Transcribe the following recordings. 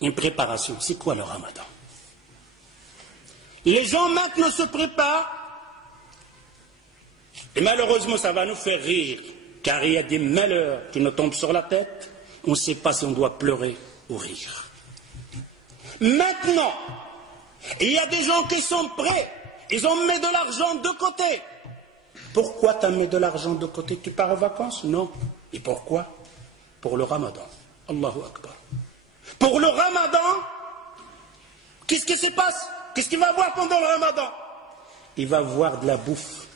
Une préparation, c'est quoi le ramadan? Les gens maintenant se préparent, et malheureusement ça va nous faire rire, car il y a des malheurs qui nous tombent sur la tête, on ne sait pas si on doit pleurer ou rire. Maintenant, il y a des gens qui sont prêts, ils ont mis de l'argent de côté. Pourquoi tu as mis de l'argent de côté? Tu pars en vacances? Non. Et pourquoi? Pour le ramadan. Allahu Akbar. Pour le ramadan, qu'est-ce qui se passe? Qu'est-ce qu'il va voir pendant le ramadan? Il va voir de la bouffe.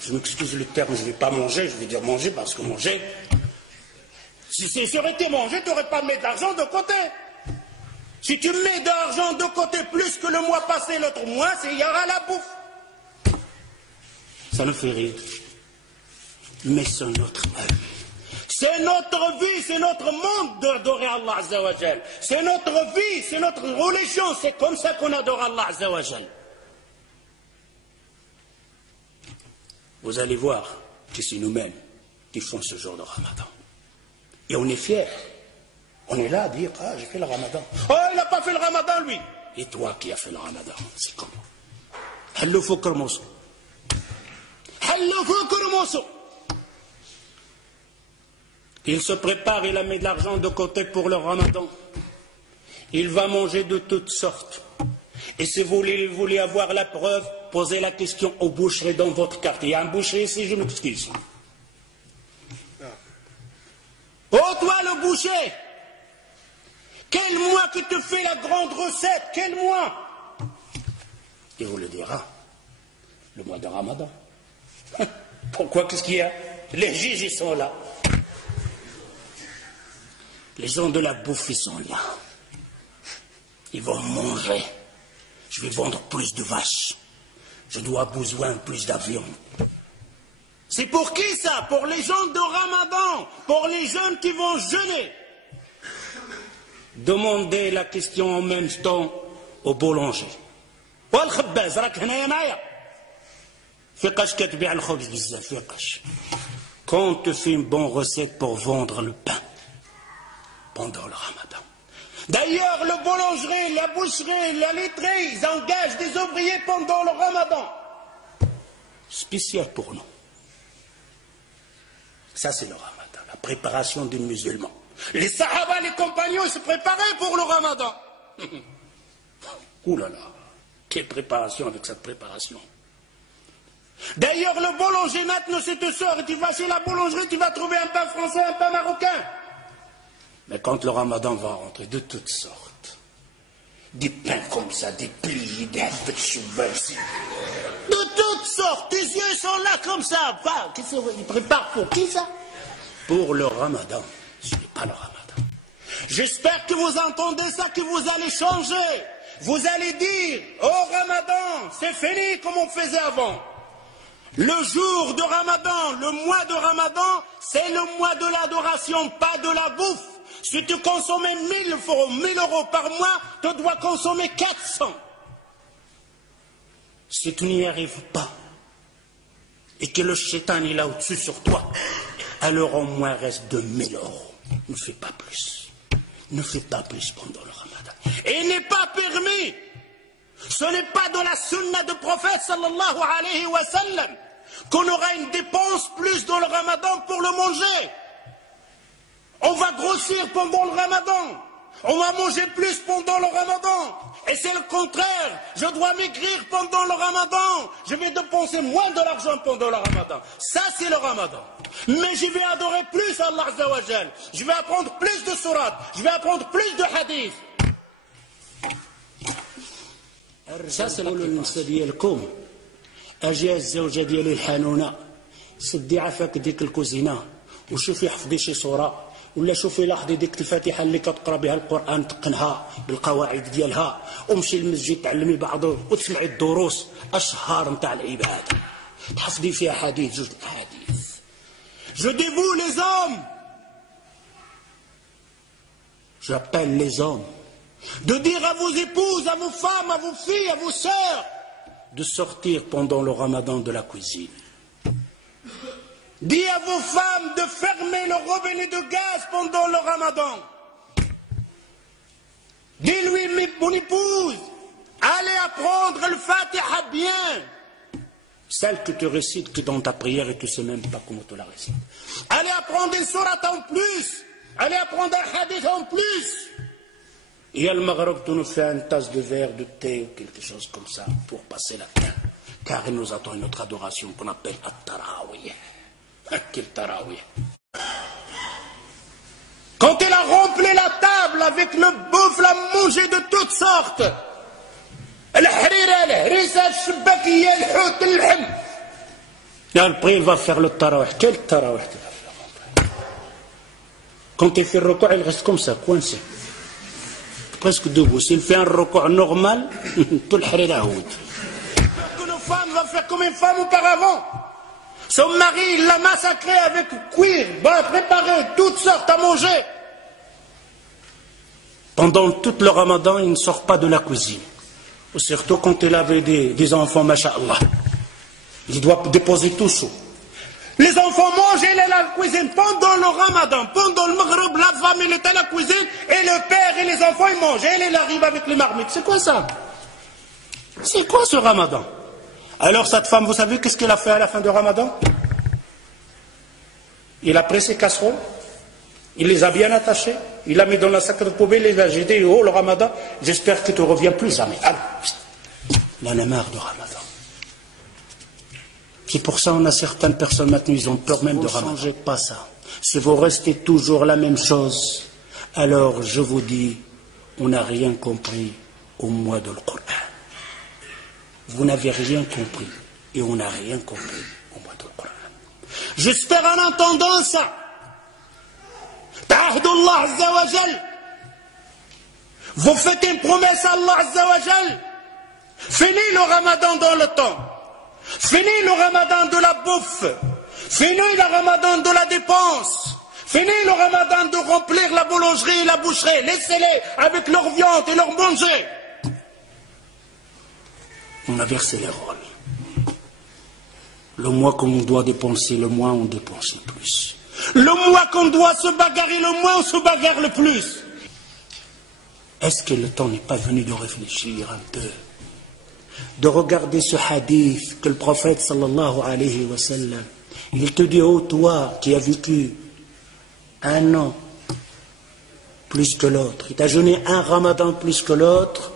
Je m'excuse le terme, je ne vais pas manger, je vais dire manger parce que manger, si ça aurait été manger, tu n'aurais pas mis de l'argent de côté. Si tu mets de l'argent de côté plus que le mois passé, l'autre mois, il y aura la bouffe. Ça nous fait rire. Mais c'est notre âme. C'est notre vie, c'est notre monde d'adorer Allah Azza wa Jal. C'est notre vie, c'est notre religion, c'est comme ça qu'on adore Allah Azza wa Jal. Vous allez voir que c'est nous-mêmes qui font ce jour de Ramadan. Et on est fiers. On est là à dire, ah, j'ai fait le Ramadan. Oh, il n'a pas fait le Ramadan, lui. Et toi qui as fait le Ramadan, c'est comment? Hallo fukr mosso. Hallo fukr mosso. Il se prépare, il a mis de l'argent de côté pour le Ramadan. Il va manger de toutes sortes. Et si vous voulez avoir la preuve, posez la question aux boucheries dans votre quartier. Il y a un boucher ici, je m'excuse. Oh, toi le boucher, quel mois que te fait la grande recette? Quel mois? Il vous le dira. Le mois de Ramadan. Pourquoi? Qu'est-ce qu'il y a? Les juges, ils sont là. Les gens de la bouffe, ils sont là. Ils vont manger. Je vais vendre plus de vaches. Je dois besoin plus d'avions. C'est pour qui ça? Pour les gens de Ramadan, pour les jeunes qui vont jeûner. Demandez la question en même temps au boulanger. والخباز راك هنايا معايا فيقاش كتبيع الخبز بزاف فيقاش. Quand tu fais une bonne recette pour vendre le pain pendant le Ramadan. D'ailleurs, le boulangerie, la boucherie, la laiterie, ils engagent des ouvriers pendant le Ramadan. Spécial pour nous. Ça, c'est le Ramadan, la préparation des musulmans. Les Sahaba, les compagnons, ils se préparaient pour le Ramadan. Ouh là là, quelle préparation avec cette préparation. D'ailleurs, le boulanger, maintenant, c'est te sort et tu vas chez la boulangerie, tu vas trouver un pain français, un pain marocain. Mais quand le Ramadan va rentrer, de toutes sortes, des pains comme ça, des pliés, des cheval, de toutes sortes, tes yeux sont là comme ça. Ils préparent pour qui ça? Pour le Ramadan. Ce n'est pas le Ramadan. J'espère que vous entendez ça, que vous allez changer. Vous allez dire, oh Ramadan, c'est fini comme on faisait avant. Le jour de Ramadan, le mois de Ramadan, c'est le mois de l'adoration, pas de la bouffe. Si tu consommais 1000 euros par mois, tu dois consommer 400. Si tu n'y arrives pas, et que le shaitan est là au-dessus sur toi, alors au moins reste 2000 euros. Ne fais pas plus. Ne fais pas plus pendant le Ramadan. Et il n'est pas permis. Ce n'est pas dans la sunna du prophète sallallahu alayhi wa sallam qu'on aura une dépense plus dans le Ramadan pour le manger. On va grossir pendant le Ramadan. On va manger plus pendant le Ramadan. Et c'est le contraire. Je dois maigrir pendant le Ramadan. Je vais dépenser moins de l'argent pendant le Ramadan. Ça, c'est le Ramadan. Mais je vais adorer plus Allah Azza wa Jal. Je vais apprendre plus de sourates. Je vais apprendre plus de hadiths. Ça, c'est النساء ديالكم اجي الزوجه ديالي الحنونه سدي عافاك ديك الكوزينه وشوفي حفظي شي صوره ولا شوفي لاحظي ديك الفاتحه اللي كتقرا بها القران تقنها بالقواعد ديالها ومشي للمسجد تعلمي بعضه وتسمعي الدروس اشهار نتاع العباده تحفظي فيها حديث جوج احاديث. Je dévoue les hommes. J'appelle les hommes de dire à vos épouses, à vos femmes, à vos filles, à vos sœurs de sortir pendant le Ramadan de la cuisine. Dis à vos femmes de fermer le robinet de gaz pendant le Ramadan. mon épouse, allez apprendre le Fatiha bien. Celle que tu récites que dans ta prière et tu ne sais même pas comment tu la récites. Allez apprendre une sourate en plus. Allez apprendre un hadith en plus. Et à Maghreb, tu nous fais une tasse de verre, de thé ou quelque chose comme ça pour passer la fin. Car il nous attend une autre adoration qu'on appelle At-Tarawih. Quel Tarawih. Quand il a rempli la table avec le bouffe, l'a mangé de toutes sortes. Et après, il va faire le tarawih. Quel tarawih tu vas faire? Quand il fait le recours, il reste comme ça, coincé. Presque debout. S'il fait un recours normal, tout le harira houd. Une femme va faire comme une femme auparavant. Son mari, il l'a massacré avec cuir, va préparer toutes sortes à manger. Pendant tout le ramadan, il ne sort pas de la cuisine. Surtout quand il avait des enfants, masha'Allah. Il doit déposer tout ça. Les enfants mangent, il est à la cuisine. Pendant le ramadan, pendant le maghreb, la femme, elle est à la cuisine, et le père et les enfants, ils mangent. Et il arrive avec les marmites. C'est quoi ça? C'est quoi ce ramadan? Alors cette femme, vous savez qu'est-ce qu'elle a fait à la fin du ramadan? Il a pris ses casseroles, il les a bien attachées, il l'a mis dans la sac de poubelle, il a jeté, oh le ramadan, j'espère que tu ne reviens plus jamais. Alors, il en a marre du ramadan. C'est pour ça qu'on a certaines personnes maintenant, ils ont peur même de ramadan. Ne changez pas ça. Si vous restez toujours la même chose, alors je vous dis, on n'a rien compris au mois de l'Coran. Vous n'avez rien compris et on n'a rien compris au mois de l'Coran. J'espère en entendant ça. Ta'ahdullah Azza wa Jal. Vous faites une promesse à Allah Azza wa Jal. Finis le ramadan dans le temps. Finis le ramadan de la bouffe. Finis le ramadan de la dépense. Finis le ramadan de remplir la boulangerie et la boucherie. Laissez-les avec leur viande et leur manger. On a versé les rôles. Le mois qu'on doit dépenser, le mois on dépense le plus. Le mois qu'on doit se bagarrer, le mois on se bagarre le plus. Est-ce que le temps n'est pas venu de réfléchir un peu, de regarder ce hadith que le prophète sallallahu alayhi wa sallam, il te dit, oh toi qui as vécu un an plus que l'autre, il t'a jeûné un ramadan plus que l'autre,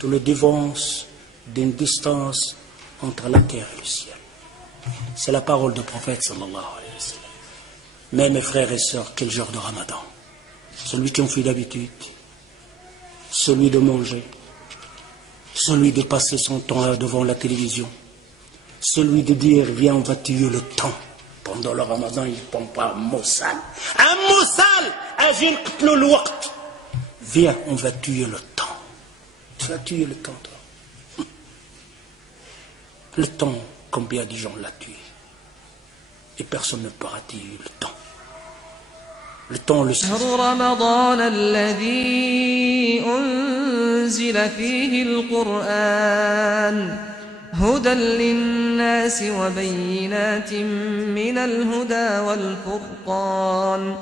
tu le dévances d'une distance entre la terre et le ciel. C'est la parole du prophète sallallahu alayhi wa sallam. Mais mes frères et sœurs, quel genre de ramadan? Celui qui en fait d'habitude, celui de manger, celui de passer son temps devant la télévision, celui de dire viens on va tuer le temps. Pendant le ramadan il ne prend pas un mot sale. Un mot sale, agir le waqt. Viens on va tuer le temps. Tu vas tuer le temps toi. Le temps, combien de gens l'ont tué? Et personne ne pourra tuer le temps. Le temps le sait. رمضان الذي أنزل فيه القرآن هدى للناس وبينات من الهدى والفرقان